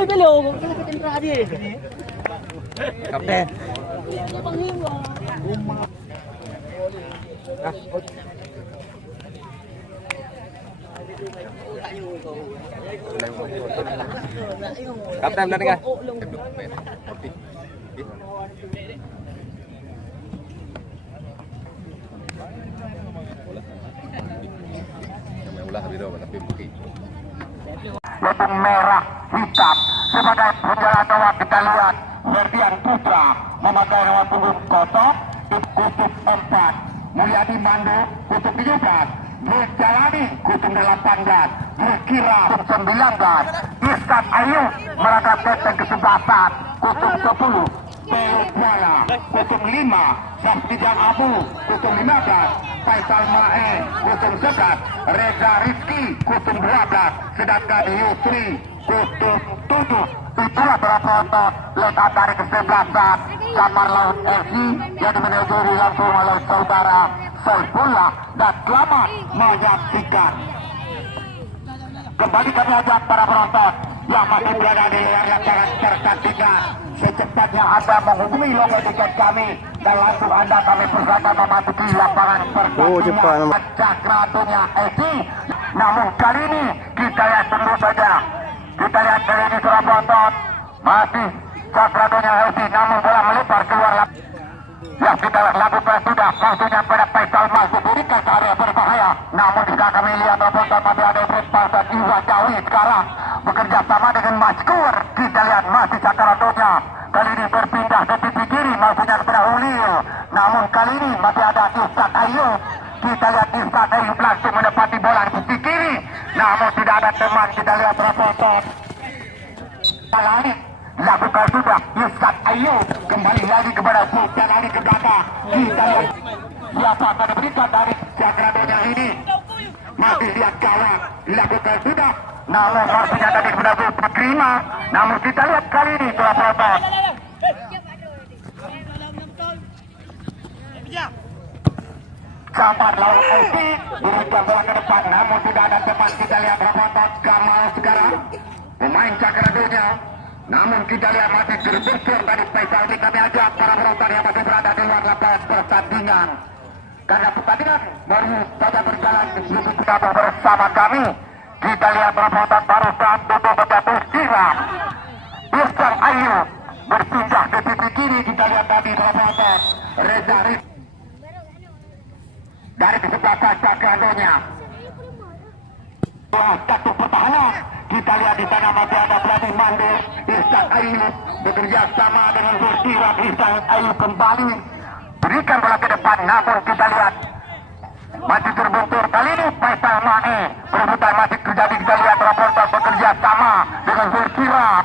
Belum, kita tadi. Kapten. Kapten dari kan? Lebih merah hitam sebagai penjalan nomor kita lihat Ferdian Putra memakai nomor punggung kosong kutub 4, Mulyadi Mando kutub 17, Jalani kutub 18, Kira kutub 19, Iskat Ayu merangkap benteng kesebelasan kutub 10, Teo Kuala kutub 5, Safdijang Abu kutub 15, Faisal Mae kutub 11, Reza Rizki kutub 12, sedangkan Yusri kutub 7. Itulah berapa letak dari kesebelasan Kamar Laut FC yang dimeneduri langsung oleh saudara Saifullah, dan selamat menyaksikan. Kembali kami ajak para penonton yang masih berada di luar lapangan pertandingan secepatnya Anda menghubungi logo tiket kami dan langsung Anda kami persilakan memasuki lapangan pertandingan Cakra Dunia FC. Namun kali ini kita lihat dulu saja. Kita lihat kali ini para penonton masih Cakra Dunia FC, namun bola melipar keluar lapangan. Ya, kita lakukan sudah maksudnya pada Faisal masuk berikan ke area berbahaya. Namun jika kami lihat penonton masih ada Pasar Iwan Jawi sekarang bekerja sama dengan Maskur. Kita lihat masih Cakra Dunia kali ini berpindah ke sisi kiri maksudnya kepada Ulil. Namun kali ini masih ada Ustaz Ayub. Kita lihat Ustaz Ayub langsung mendapati bola di sisi kiri. Namun tidak ada teman. Kita lihat penonton. Kali lakukan sudah Ustaz Ayub kembali lagi kepada Sultan Ali ke belakang. Kita lihat siapa akan diberikan dari Cakra Dunia ini. Masih lihat kawan lakukan sudah. Namun maksudnya tadi sudah diterima. Namun kita lihat kali ini telah penonton. Kamar Laut FC berikan bola ke depan. Namun tidak ada teman. Kita lihat penonton Kamal sekarang pemain Cakra Dunia. Namun kita lihat masih terbentur dari Faisal. Kami ajak para penonton yang masih berada di luar lapangan pertandingan. Karena pertandingan baru saja berjalan kita bersama kami. Kita lihat para penonton barusan tutup berjatuh siram. Ustaz Ayub berpindah ke sisi kiri. Kita lihat tadi para penonton Reza Rizki dari kesebelasan Cakra Dunia. Satu pertahanan. Kita lihat di sana masih ada pelatih Mando Ustaz Ayub bekerja sama dengan Bersirat. Ustaz Ayub kembali berikan bola ke depan. Namun kita lihat masih terbentur. Kali ini Faisal Mae perebutan masih terjadi. Kita lihat raporter bekerja sama dengan Bersirat.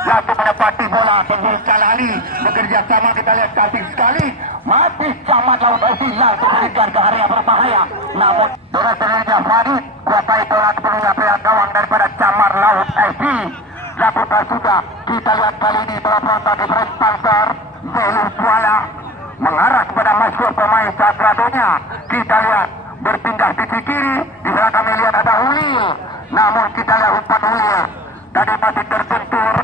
Langsung mendapati bola Pembukal Ali bekerja sama. Kita lihat cantik sekali. Masih Camat Laut FC langsung berikan ke area berbahaya. Namun bola selanjutnya Farid kuasai bola sepenuhnya pihak gawang daripada Camar Laut FC. Lakukan sudah. Kita lihat kali ini bola penonton di Brand Panzer Belu Kuala mengarah kepada Maskur pemain Cakra Dunia. Kita lihat berpindah sisi kiri. Di sana kami lihat ada Ulil. Namun kita lihat umpan Ulil tadi masih terbentur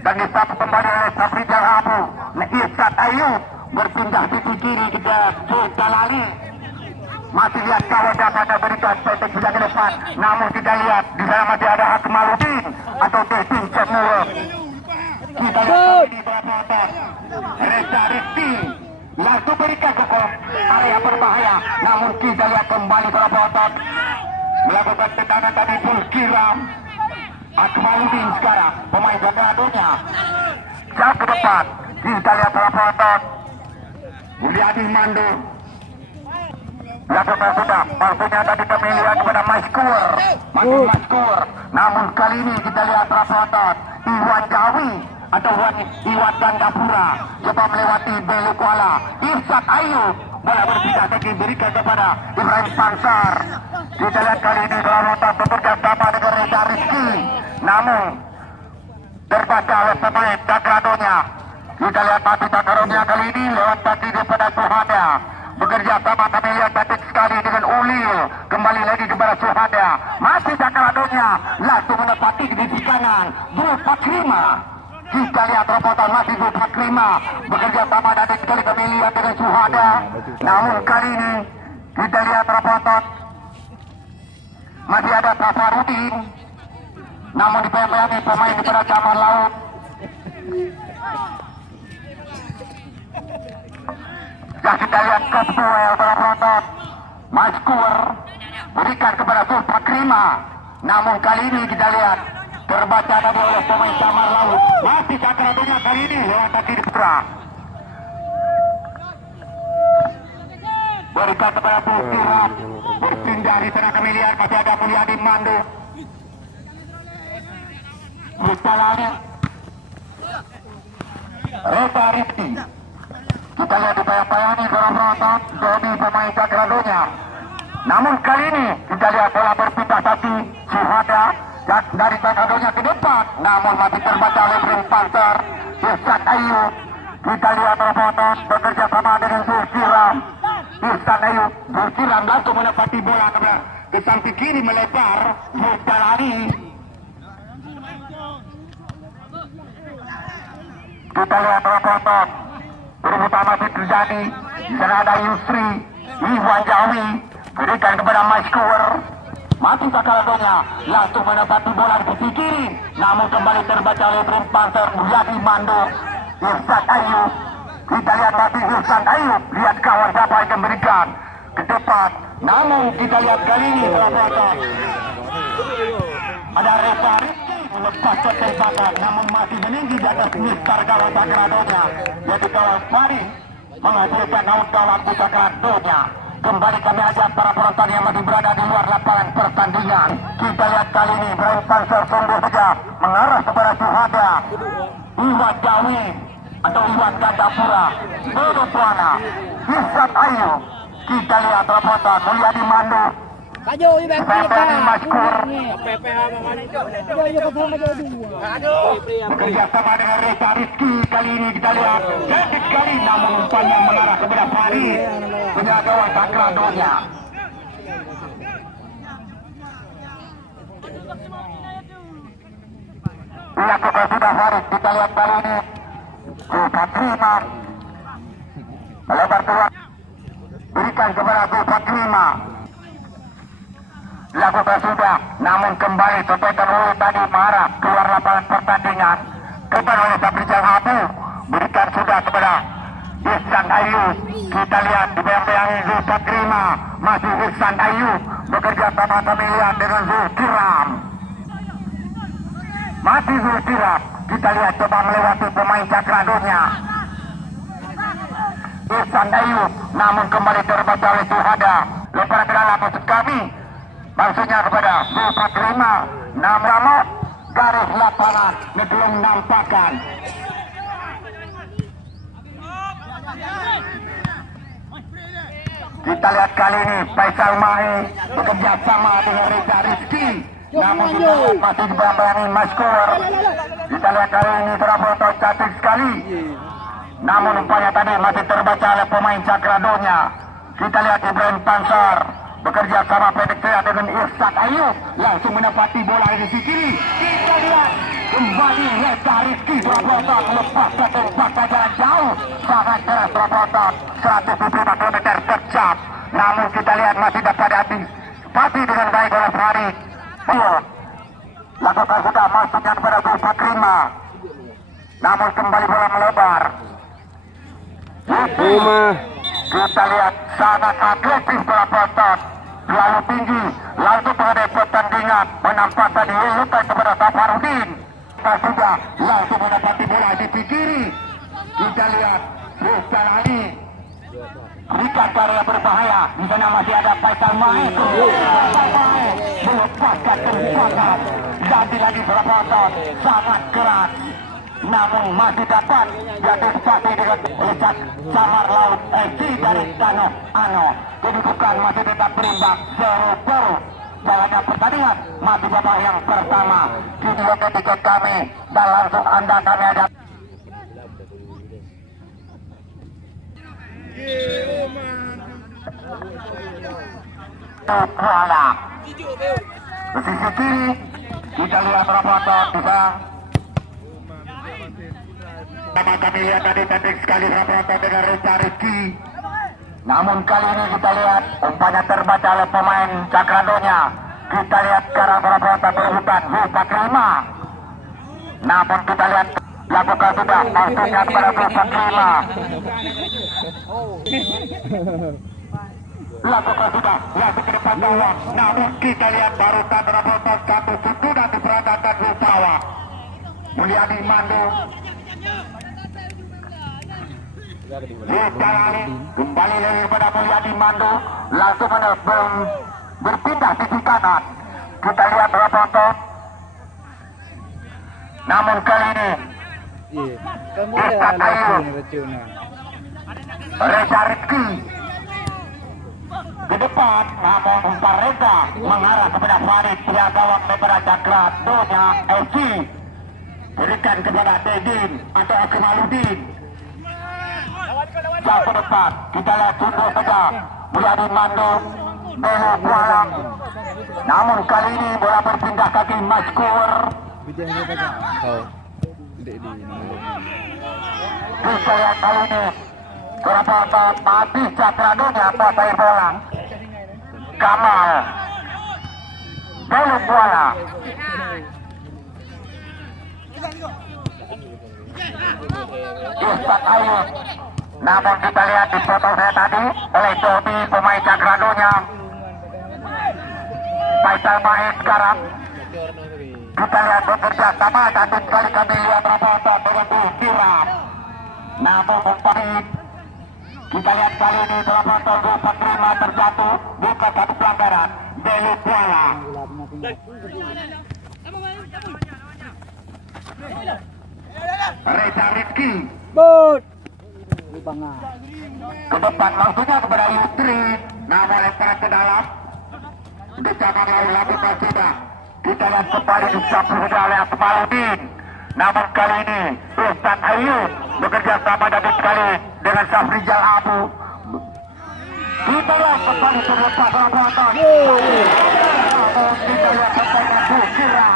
dan disapu kembali oleh Safrijal Abu. Ustaz Ayub berpindah sisi kiri. Kita Sultan Ali masih lihat kawan dapat berikan pendek sudah ke depan. Namun kita lihat di sana masih ada Akmaluddin atau Desin Cemur. Kita lihat di belakang Reza Rizki langsung berikan ke area berbahaya. Namun kita lihat kembali belakang melakukan tendangan tadi full kiram. Akmaluddin sekarang pemain Cakra Dunia jauh ke depan. Kita lihat belakang Mulyadi Mando lakukan sudah. Maksudnya tadi kami lihat kepada Maskur. Maskur. Namun kali ini kita lihat penonton Iwan Jawi atau Iwan Gandapura coba melewati Belu Kuala. Irsyad Ayub bola berpindah kaki berikan kepada Ibrahim Pansar. Kita lihat kali ini penonton bekerja sama dengan Reza Rizki. Namun terbaca oleh pemain Cakra Dunia. Kita lihat mati takarunnya kali ini lewat kaki daripada Suhada. Bekerja sama kami lihat cantik sekali dengan Ulil. Kembali lagi kepada Suhada. Masih takarunnya langsung menepati di sisi kanan. Zulfakrima. Kita lihat robotan masih Zulfakrima. Bekerja sama dan sekali kami lihat dengan Suhada. Namun kali ini kita lihat robotan masih ada Safarudin. Namun dibayang-bayangi pemain daripada Camar Laut. Ya kita lihat Cup duel berotot. Maskur berikan kepada Zulfakrima. Namun kali ini kita lihat terbaca tadi oleh pemain Camar Laut. Masih cakratunya kali ini lewat kaki di putra. Berikan kepada Bukirat. Berpindah di sana kami lihat masih ada Mulyadi Mandu. Mustalani Reza Rizky. Kita lihat di bayang-bayangi berotot dari pemain cakradonya. Namun kali ini kita lihat bola berpindah kaki Suhada dari cakradonya ke depan. Namun masih terbaca oleh Prim Panter Irsan Ayub. Kita lihat robotot bekerja sama dengan Zulkiram. Irsan Ayub, Zulkiram langsung menepati bola ke samping kiri melebar. Mustalani. Kita lihat robotot berebutan masih terjadi. Di sana ada Yusri, Iwan Jawi, berikan kepada Maskur. Mati sakaladonya langsung menepati bola di sisi kiri. Namun kembali terbaca oleh Prim Panter Mulyadi Mando. Irsan Ayub. Kita lihat masih Irsan Ayub. Lihat kawan siapa yang memberikan ke depan. Namun kita lihat kali ini robotot ada Reza Rizky melepas tembakan, namun masih meninggi di atas mistar gawang sakradonya. Jadi gawang Farid menghasilkan out gawang sakradonya. Kembali kami ajak para penonton yang masih berada di luar lapangan pertandingan. Kita lihat kali ini Prim Panter sungguh saja mengarah kepada Suhada. Iwan Jawi atau Iwan Gandapura, Bodosuana, Irsan Ayub. Kita lihat robotan Mulyadi Mandu. Kajo ibang kita. Maskur. Aduh. Bekerja sama dengan Reza Rizky. Kali ini kita lihat cantik sekali namun umpannya mengarah kepada Farid. Punya gawang sakradonya. Dilakukan sudah Farid. Kita lihat kali ini Zulfakrima melebar keluar. Berikan kepada Zulfakrima. Dilakukan sudah, namun kembali Sopetan Hulu tadi marah keluar lapangan pertandingan. Kepada oleh Sabrijal Abu, berikan sudah kepada Irsan Ayub. Kita lihat di bayang-bayangi Zulfakrima, masih Irsan Ayub bekerja sama kami lihat dengan Zulkiram. Masih Zulkiram, kita lihat coba melewati pemain cakradonya. Irsan Ayub, namun kembali terbaca oleh Suhada. Lepas ke dalam maksud kami. Maksudnya kepada Zulfakrima. Nama garis lapangan belum nampakkan. Kita lihat kali ini Faisal Mahi bekerja sama dengan Reza Rizky. Namun kita masih dibayang-bayangi Maskur. Kita lihat kali ini terapotol cantik sekali. Namun umpanya tadi masih terbaca oleh pemain cakradonya. Kita lihat Ibrahim Pansar bekerja sama pendek saya dengan Irsan Ayub langsung menepati bola di sisi kiri. Kita lihat kembali Reza Rizky berobotan melepaskan tembakan jarak jauh sangat keras berobotan 175 km per jam. Namun kita lihat masih dapat diantisipasi dengan baik oleh Farid. Lakukan sudah masuknya kepada Zulfakrima. Namun kembali bola melebar. Kita lihat sangat atletis berobotan terlalu tinggi langsung menghadapi pertandingan menampakkan diurutan kepada Safarudin. Kita sudah langsung mendapati bola di kiri. Kita lihat Mustalani berikan karya berbahaya. Di sana masih ada Faisal Mahe. Melepaskan tembakan. Ganti lagi berobotan sangat keras. Namun masih dapat diantisipasi dengan Richard Camar Laut FC dari Tano Ano. Kedudukan masih tetap berimbang 0-0. Jalannya pertandingan masih babak yang pertama. Video ketika kami dan langsung Anda kami ada. Kuala sisi kiri kita lihat Rafathon bisa kami lihat tadi pendek sekali Rafathon dengan Reza Rizky, namun kali ini kita lihat umpannya terbaca oleh pemain Cakradonya. Kita lihat sekarang Rafathon berebutan Zulfa Krima, namun kita lihat lakukan sudah maksudnya kepada Zulfa Krima, lakukan sudah langsung ke depan bawah, namun kita lihat barusan Rafathon satu sudah diperagakan Zulfawa Mulyadi Mando. Dijalani kembali lagi pada Mulyadi Mando, langsung berpindah sisi kanan. Kita lihat Rafathon, namun kali ini Ustaz Ayu Reza Rizky ke depan, namun umpan Reza mengarah kepada Farid pria gawang daripada Cakradonya FC, berikan kepada Tedin atau Akmaludin. Jauh ke depan, kita lihat contoh saja Mulyadi Mando Belu Kuala, namun kali ini bola berpindah kaki Maskur. Kita lihat kali ini Rafathon mati Cakradonya pasai bola Kamal Belu Kuala. Ustaz Ayu, namun kita lihat di foto saya tadi oleh Dobi pemain Cakradonya Faisal Mahes sekarang. Kita lihat bekerja sama, satu kali kami lihat Rafathon dengan Tiram, namun umpan kita lihat kali ini Rafathon Zulfa Krima terjatuh, bukan satu pelanggaran Belu Kuala. Reza Rizky ke depan maksudnya kepada Yusri, namun lempar ke dalam dicapai oleh lakukan sudah. Kita lihat kembali dicapai oleh Akmaludin, namun kali ini Ustaz Ayu bekerja sama David sekali dengan Safrijal Abu. Kita lihat kembali terlepas Rafathon, kita lihat kembali Bukira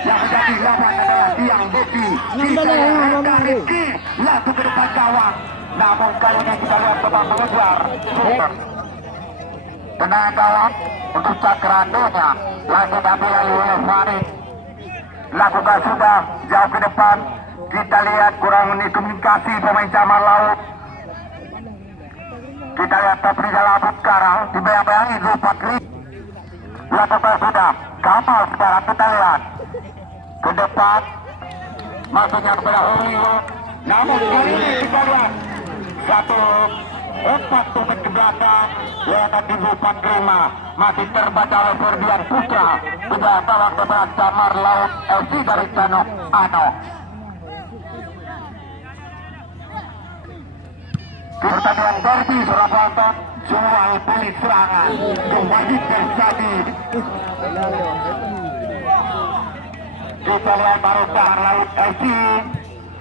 yang menjadi lawan adalah Tiang Bobi. Kita lihat Reza Rizky langsung ke depan gawang, namun kali ini kita lihat coba mengejar tendangan dalam untuk Cakradonya, langsung diambil oleh Farid. Lakukan sudah jauh ke depan, kita lihat kurang komunikasi pemain Camar Laut. Kita lihat Safrijal Abu sekarang dibayang-bayangi Zulfa Krima. Lakukan sudah Kamal sekarang, kita lihat ke depan maksudnya kepada Hulio, namun kali ini kita lihat satu umpan tumit ke belakang lewat di Zulfa Krima, masih terbaca oleh Ferdian Putra, sudah bawah kepada Camar Laut FC dari Tanok Ano. Pertandingan derby Rafathon soal pilih serangan kembali terjadi. Kita lihat baru Camar Laut FC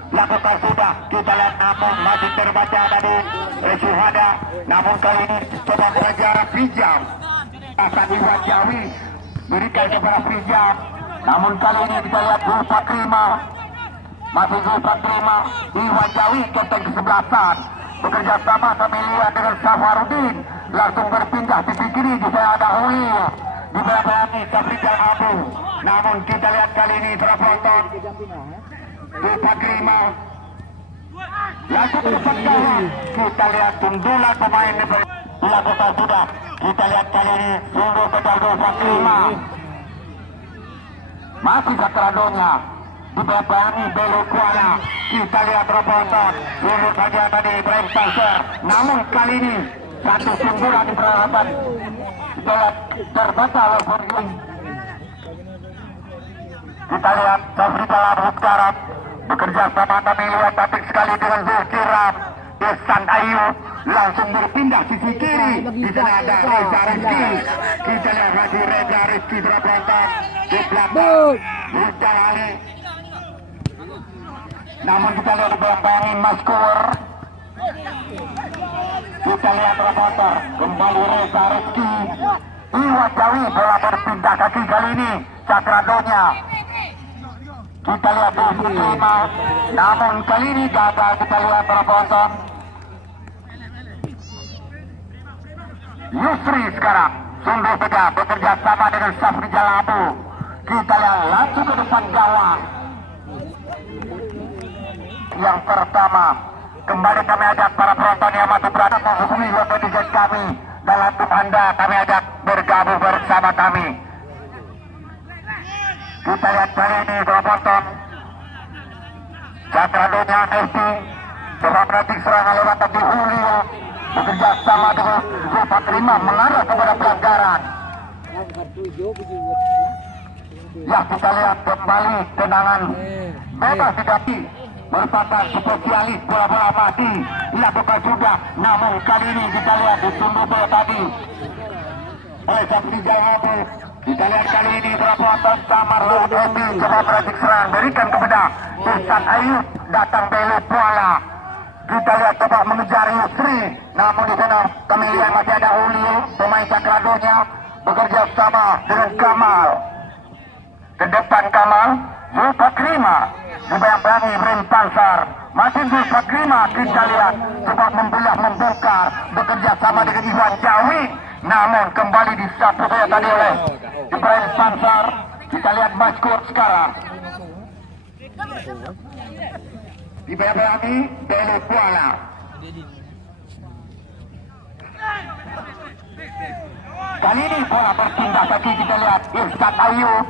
lakukan sudah, kita lihat namun masih terbaca tadi Syuhada, namun kali ini coba mengejar Frijam, akan Iwajawi berikan kepada Frijam, namun kali ini kita lihat Zulfa Krima, masih Zulfa Krima, Iwajawi kapten kesebelasan bekerja sama kami lihat dengan Safarudin, langsung berpindah sisi kiri di sana ada Hulio, di belakang ini Safrijal Abu, namun kita lihat kali ini Rafathon Zulfa Krima langsung ke depan gawang. Kita lihat sundulan pemain dilakukan sudah. Kita lihat kali ini sundul kepada Zulfa Krima, masih Cakradonya dibayangi Belu Kuala. Kita lihat Rafathon sundul saja tadi Ibrahim Tasser, namun kali ini satu sundulan di perhadapan kita lihat terbaca oleh Ferdian. Kita lihat Safrijal Abu sekarang bekerja sama kami lihat cantik sekali dengan Zulkira. Ustaz Ayu langsung berpindah sisi kiri, di sana ada Reza Rizky. Kita lihat lagi Reza Rizky Rafathon di belakang Rizal Ali. namun kita lihat bayang-bayangin Maskur. Kita lihat reporter kembali Reza Rizky. Iwan Jawi bola berpindah kaki kali ini Cakradonya. Kita lihat di Suprema, namun kali ini gagal. Kita lihat reporter Yusri sekarang sungguh tegak bekerja sama dengan Safri Jalabu. Kita lihat langsung ke depan gawang. Yang pertama, kembali kami ajak para penonton yang masih berada menghubungi web netizen kami dalam tim Anda. Kami ajak bergabung bersama kami. Kita lihat kali ini penonton Cakradonya FC coba berarti serangan lewat di Julio bekerja sama dengan Zulfakrima mengarah kepada pelanggaran. Ya, kita lihat kembali tendangan bebas didaki merupakan spesialis bola-bola mati dilakukan sudah, namun kali ini kita lihat ditunggu bola tadi oleh Safri Jalabu. Kita lihat kali ini berapa atas Samar Laut Ebi coba beratik serang berikan kepada Ustaz Ayub, datang Belu Kuala. Kita lihat coba mengejar Yusri, namun di sana kami lihat masih ada Ulio pemain Cakradonya bekerja sama dengan Kamal. Ke depan Kamal Zulfakrima dibayang-bayangi Ibrahim Pansar. Masih Zulfakrima kita lihat coba membelah membongkar bekerja sama dengan Iwan Jawi, namun kembali disapu saya tadi oleh Ibrahim Pansar. Kita lihat Maskur sekarang dibayang-bayangi Belu Kuala. Kali ini bola berpindah kaki. Kita lihat Ustaz Ayub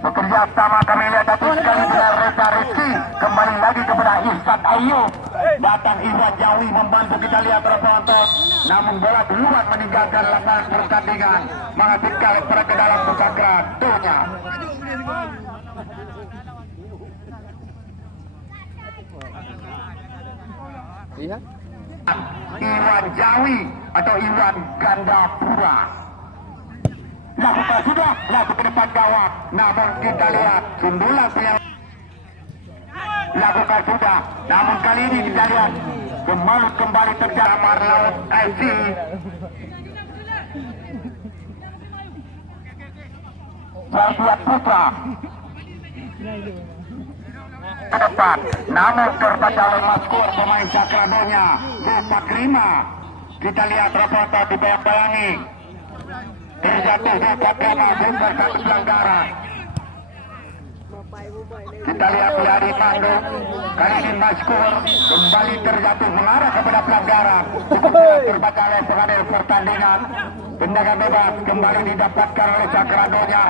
bekerja sama, kami lihat tadi sekali dengan Reza Rizky. Kembali lagi kepada Ustaz Ayub, datang Iwan Jawi membantu. Kita lihat penonton, namun bola duluan meninggalkan lapangan pertandingan, menghasilkan pada ke dalam Cakradonya. Iwan Jawi atau Iwan Gandapura lakukan sudah, laku ke depan gawang, namun kita lihat sundulan yang lakukan sudah, namun kali ini kita lihat kembali terjadi Marlaut FC. Berbuat Putra ke depan, namun terbaca oleh Maskur pemain Cakradonya Zulfakrima. Kita lihat reporter dibayang-bayangi terjatuh Zulfakrima bongkar satu pelanggaran. Kita lihat dari Mando, kali ini Maskur kembali terjatuh mengarah kepada pelanggaran. Terbaca oleh pengadil pertandingan. Tendangan bebas kembali didapatkan oleh Cakradonya.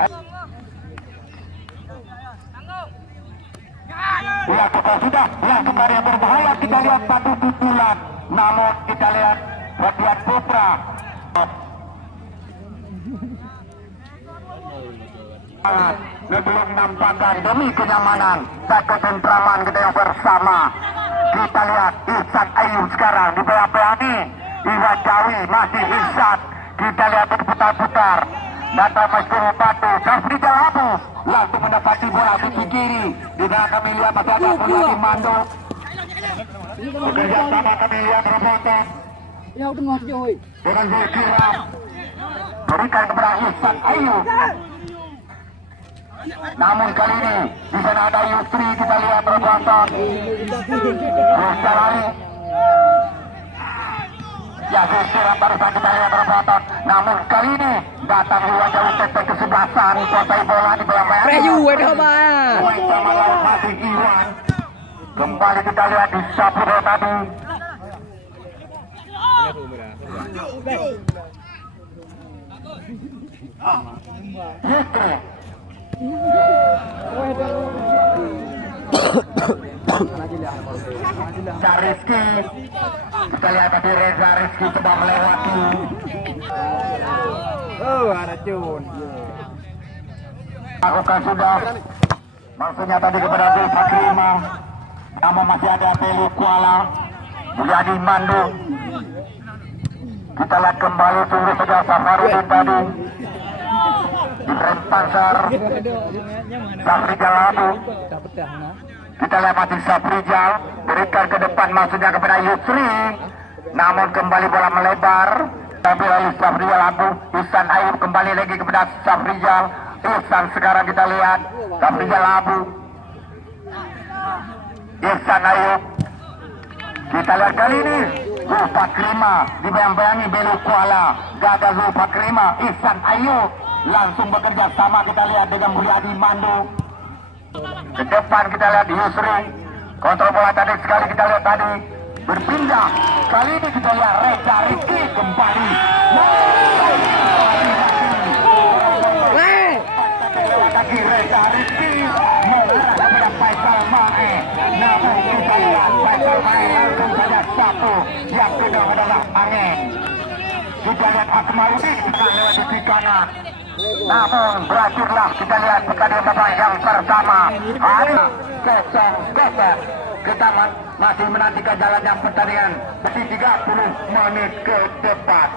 Lakukan sudah, lakukan yang berbahaya. Kita lihat satu pukulan, namun kita lihat Radiat Putra belum nampakkan demi kenyamanan dan ketentraman kita yang bersama. Kita lihat Ihsan Ayub sekarang dibayang-bayangi Iwan Jawi, masih Ihsan. Kita lihat berputar-putar, datang Maskur Batu, Safri Jalabu langsung mendapati bola sisi kiri. Di dalam kami lihat masih ada Mulyadi Mando. Bekerja sama kami lihat reporter dengan Zulkira berikan kepada Ihsan Ayub. Namun kali ini di sana ada Yusri. Kita lihat reporter Jalali. Ya, Zulkira barusan kita lihat reporter. Namun kali ini datang Iwan Jawi tetap ke sebelah sana, kuasai bola di bayang-bayang. Sama lawan masih Iwan. Kembali kita lihat di sapu bola tadi. Yusri. Rizky, kita lihat tadi Reza Rizky coba melewati. Oh, ada Jun. Lakukan sudah, maksudnya tadi kepada Zulfakrima, namun masih ada Belu Kuala, Mulyadi Mandu. Kita lihat kembali sungguh saja Safarudin tadi, Ibrahim Pansar, Safri Jalabu. Kita lihat masih Safrijal, berikan ke depan maksudnya kepada Yusri, namun kembali bola melebar. Tapi oleh Safrijal Abu, Ihsan Ayub kembali lagi kepada Safrijal. Ihsan sekarang kita lihat Safrijal Abu, Ihsan Ayub. Kita lihat kali ini Zulfakrima dibayang-bayangi Belu Kuala, gagal Zulfakrima. Ihsan Ayub langsung bekerja sama, kita lihat dengan Mulyadi Mandu. Ke depan kita lihat Yusri, kontrol bola tadi sekali kita lihat tadi berpindah. Kali ini kita lihat Reza Rizky kembali. Kaki Reza Rizky mengarah kepada Faisal Mae. Namun kita lihat Faisal Mae langsung saja satu. Yang kedua adalah angin. Kita lihat Akmaludin lewat di kanan. Namun berakhirlah kita lihat pertandingan babak yang pertama. Hari kosong. Kita masih menantikan jalannya pertandingan 30 menit ke depan.